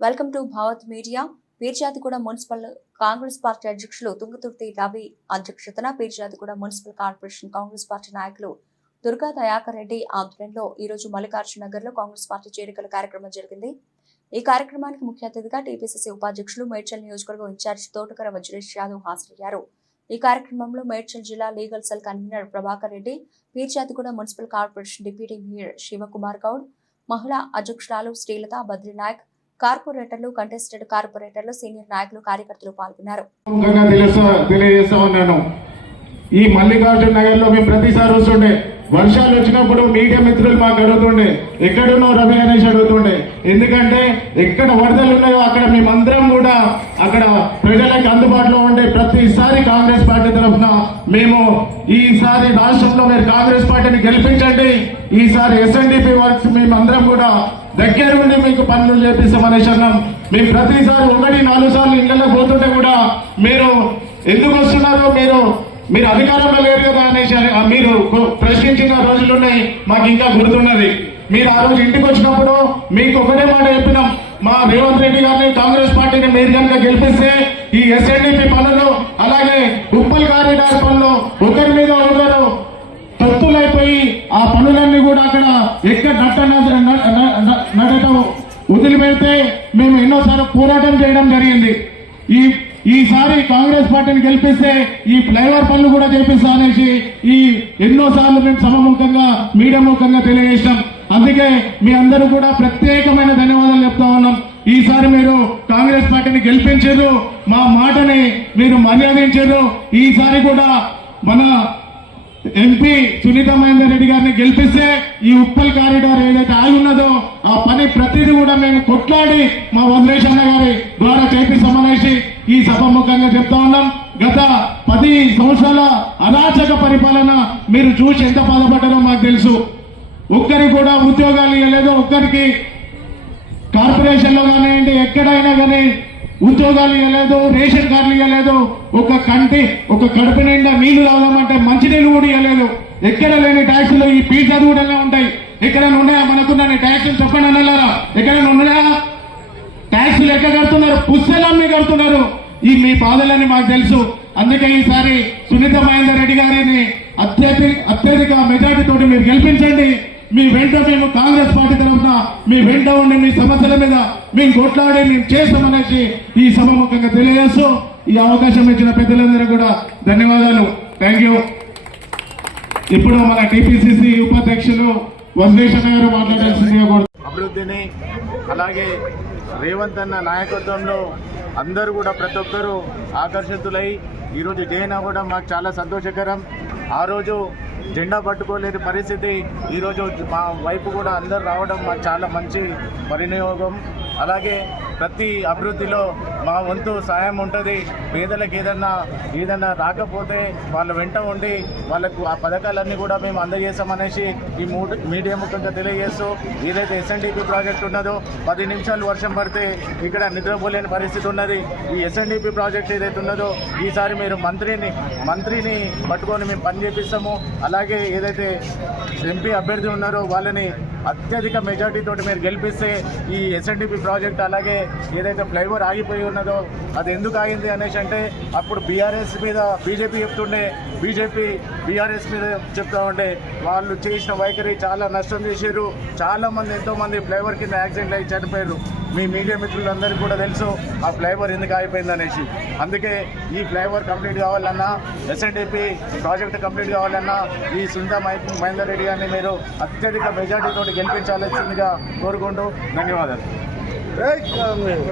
Welcome to Bharat media. Peerzadiguda municipal Congress party అధ్యక్షులు తుంగతుర్తి రవి అధ్యక్షతన Peerzadiguda municipal corporation Congress party నాయకులు దుర్గా దయాకర్ రెడ్డి ఆధ్వర్యంలో ఈ రోజు మల్లికార్జున నగర్లో కాంగ్రెస్ పార్టీ చేరికల కార్యక్రమం జరిగింది. ఈ కార్యక్రమానికి ముఖ్య అతిథిగా టీపీసీసీ ఉపాధ్యక్షులు మేడ్చల్ నియోజకవర్గం ఇన్ఛార్జ్ తోటకర వజ్రేష్ యాదవ్ హాజరయ్యారు. ఈ కార్యక్రమంలో మేడ్చల్ జిల్లా legal cell convener Prabhakar Reddy Peerzadiguda municipal corporation deputy mayor Shivakumar Goud మహిళా అధ్యక్షురాలు శ్రీలత బద్రీనాయక్ కార్పొరేటర్లు కంటెస్టెడ్ కార్పొరేటర్లు సీనియర్ నాయకులు కార్యకర్తలు పాల్గొన్నారు. ఉన్నాను. ఈ మల్లికార్జున నగర్లో మేము ప్రతిసారి వస్తుండే. వర్షాలు వచ్చినప్పుడు మీడియా మిత్రులు మాకు అడుగుతుండే ఎక్కడున్నావు రవి గణేష్? అడుగుతుండే. ఎందుకంటే ఎక్కడ వరదలు ఉన్నాయో అక్కడ మేమందరం కూడా అక్కడ ప్రజలకు అందుబాటులో ఉండే ప్రతిసారి కాంగ్రెస్ పార్టీ తరఫున మేము ఈసారి రాష్ట్రంలో మీరు కాంగ్రెస్ పార్టీని గెలిపించండి. ఈసారి ఎస్ఎన్డిపి వర్క్స్ మేమందరం కూడా దగ్గర ఉండి మీకు పనులు చేపిస్తామనేసి అన్నాం మేము ప్రతిసారి ఒకటి నాలుగు సార్లు ఇళ్ళలో పోతుంటే కూడా మీరు ఎందుకు వస్తున్నారో మీరు మీరు అధికారంలో లేరు కదా అనేసి అని- మీరు ప్రశ్నించిన రోజులు ఉన్నాయి మాకు ఇంకా గుర్తున్నది. మీరు ఆ రోజు ఇంటికి వచ్చినప్పుడు మీకు ఒకటే మాట చెప్పినాం. మా రేవంత్ రెడ్డి గారిని కాంగ్రెస్ పార్టీని మీరు కనుక గెలిపిస్తే ఈ ఎస్ఎన్డిపి పనులు అలాగే ఉప్పల్ కారిడార్ పనులు ఒకరి మీద ఒకరు తప్పులైపోయి ఆ పనులన్నీ కూడా అక్కడ ఎక్కడ నట్ట నడటం వదిలిపెడితే మేము ఎన్నోసార్లు పోరాటం చేయడం జరిగింది. ఈ ఈసారి కాంగ్రెస్ పార్టీని గెలిపిస్తే ఈ ఫ్లైఓవర్ పనులు కూడా చేపిస్తా అనేసి ఈ ఎన్నో సార్లు మేము సమముఖంగా మీడియా ముఖంగా తెలియజేసాం అందుకే మీ అందరూ కూడా ప్రత్యేకమైన ధన్యవాదాలు చెప్తా ఉన్నాం. ఈసారి మీరు కాంగ్రెస్ పార్టీని గెలిపించారు. మా మాటని మీరు మర్యాదించారు. ఈసారి కూడా మన ఎంపీ సునీత మహేందర్ రెడ్డి గారిని గెలిపిస్తే ఈ ఉప్పల్ కారిడార్ ఏదైతే ఆగి ఉన్నదో ఆ పని ప్రతిదీ కూడా మేము కొట్లాడి మా వదిలేశన్న గారి ద్వారా చేపిస్తామని ఈ సభముఖంగా చెప్తా ఉన్నాం. గత పది సంవత్సరాల అరాచక పరిపాలన మీరు చూసి ఎంత బాధపడ్డారో మాకు తెలుసు. ఒక్కరికి కూడా ఉద్యోగాలు ఇవ్వలేదు. ఒక్కరికి కార్పొరేషన్లో కానివ్వండి ఎక్కడైనా కానీ ఉద్యోగాలు ఇవ్వలేదు రేషన్ కార్డులు ఇవ్వలేదు. ఒక కంటి ఒక కడుపు నిండా నీళ్ళు తాగదామంటే మంచినీళ్ళు కూడా ఇవ్వలేదు. ఎక్కడ లేని ట్యాక్సులు ఈ పీ కూడా ఉంటాయి? ఎక్కడైనా ఉన్నాయా? మనకున్న ట్యాక్సులు చెప్పండి అన్నలారా? ఎక్కడైనా ఉన్నాయా? ట్యాక్సులు ఎక్కడ కడుతున్నారు పుస్తకాన్ని కడుతున్నారు. ఈ మీ బాధలని మాకు తెలుసు. అందుకే ఈసారి సునీత మహేందర్ రెడ్డి గారిని అత్యధిక అత్యధిక మెజార్టీతో మీరు గెలిపించండి. మీ వెంట మేము కాంగ్రెస్ పార్టీ తరఫున మీ వెంట ఉండి మీ సమస్యల మీద మేము కొట్లాడి మేము చేస్తామనేసి ఈ సభముఖంగా తెలియజేస్తూ ఈ అవకాశం ఇచ్చిన పెద్దలందరూ కూడా ధన్యవాదాలు. థ్యాంక్ యూ ఇప్పుడు మన టిపిసిసి ఉపాధ్యక్షులు వజ్రేశ్వర గారు మాట్లాడాల్సిందిగా అభివృద్ధిని అలాగే రేవంత్ అన్న నాయకత్వంలో అందరూ కూడా ప్రతి ఒక్కరూ ఆకర్షితులై ఈరోజు జైన్ కూడా మాకు చాలా సంతోషకరం. ఆ రోజు జెండా పట్టుకోలేని పరిస్థితి ఈరోజు మా వైపు కూడా అందరు రావడం మాకు చాలా మంచి పరినియోగం అలాగే ప్రతి అభివృద్ధిలో మా వంతు సాయం ఉంటుంది. పేదలకు ఏదన్నా ఏదన్నా రాకపోతే వాళ్ళ వెంట ఉండి వాళ్ళకు ఆ పథకాలన్నీ కూడా మేము అందజేస్తామనేసి ఈ మూడు మీడియా ముఖ్యంగా తెలియజేస్తూ ఏదైతే ఎస్ఎన్డిపి ప్రాజెక్ట్ ఉన్నదో పది నిమిషాలు వర్షం పడితే ఇక్కడ నిద్రపోలేని పరిస్థితి ఉన్నది. ఈ ఎస్ఎన్డిపి ప్రాజెక్ట్ ఏదైతే ఉన్నదో ఈసారి మీరు మంత్రిని మంత్రిని పట్టుకొని మేము పని చేపిస్తాము. అలాగే ఏదైతే ఎంపీ అభ్యర్థి ఉన్నారో వాళ్ళని అత్యధిక మెజార్టీ తోటి మీరు గెలిపిస్తే ఈ ఎస్ఎన్డిపి ప్రాజెక్ట్ అలాగే ఏదైతే ఫ్లైఓవర్ ఆగిపోయి ఉన్నదో అది ఎందుకు ఆగింది అనేసి అంటే అప్పుడు బీఆర్ఎస్ మీద బీజేపీ చెప్తుండే. బీజేపీ బీఆర్ఎస్ మీద చెప్తా ఉంటే వాళ్ళు చేసిన వైఖరి చాలా నష్టం చేశారు. చాలామంది ఎంతోమంది ఎంతో మంది ఫ్లైఓవర్ కింద యాక్సిడెంట్ అయ్యి చనిపోయారు. మీ మీడియా మిత్రులందరికీ కూడా తెలుసు ఆ ఫ్లైఓవర్ ఎందుకు ఆగిపోయింది అనేసి. అందుకే ఈ ఫ్లైఓవర్ కంప్లీట్ కావాలన్నా ఎస్ఎన్డిపి ప్రాజెక్ట్ కంప్లీట్ కావాలన్నా ఈ సునీత మహేందర్ రెడ్డి గారిని మీరు అత్యధిక మెజార్టీతో గెలిపించాల్సిందిగా కోరుకుంటూ ధన్యవాదాలు.